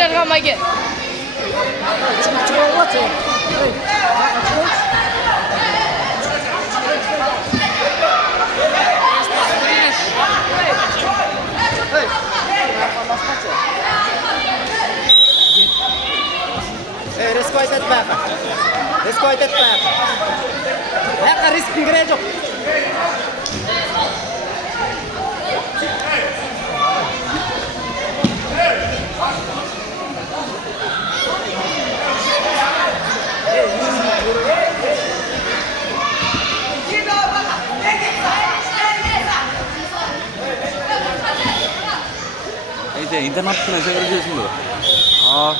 Жиргамаге. Risk etme. Risk etme. Haqqa risk gerek yo'q. 이제 인터넷 생각을 해주신 거. 아.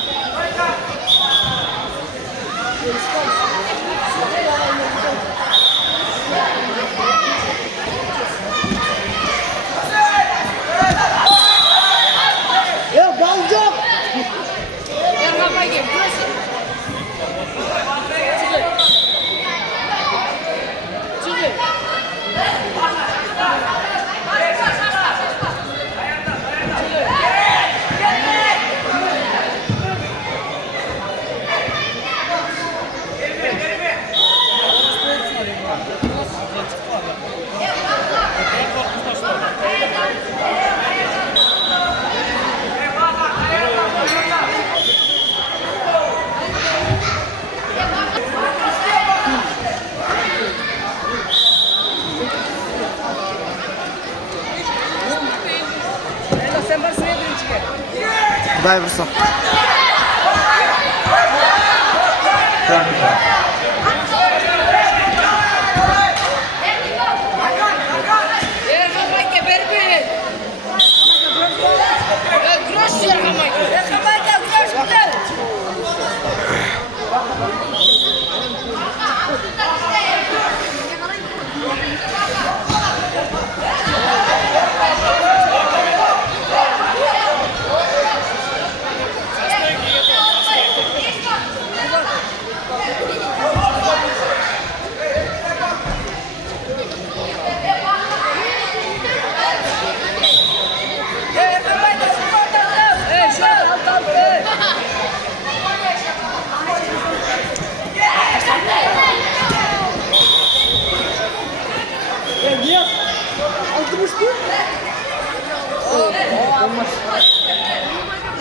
Ya balcok. Жиргамаге. Дай вырса. Жиргамаге бербей. Грош Жиргамаге. Жиргамаге грош бер.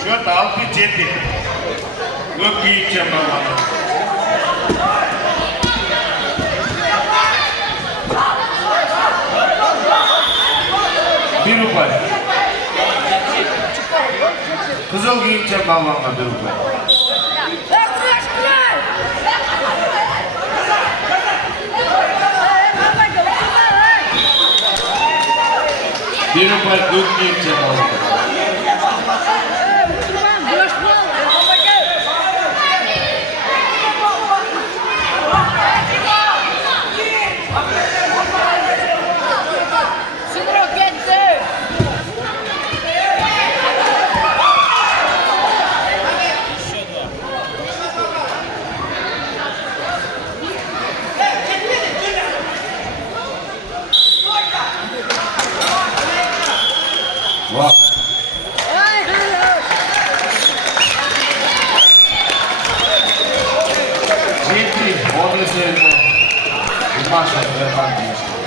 Счет 6-7. Gökyiğit Cembalanı. Bir rupay. Kızıl giyim Cembalanı'na bir rupay. Bir rupay Gökyiğit Cembalanı. Vah. Ciddi, o da sevdi. Bir maç yapıyor.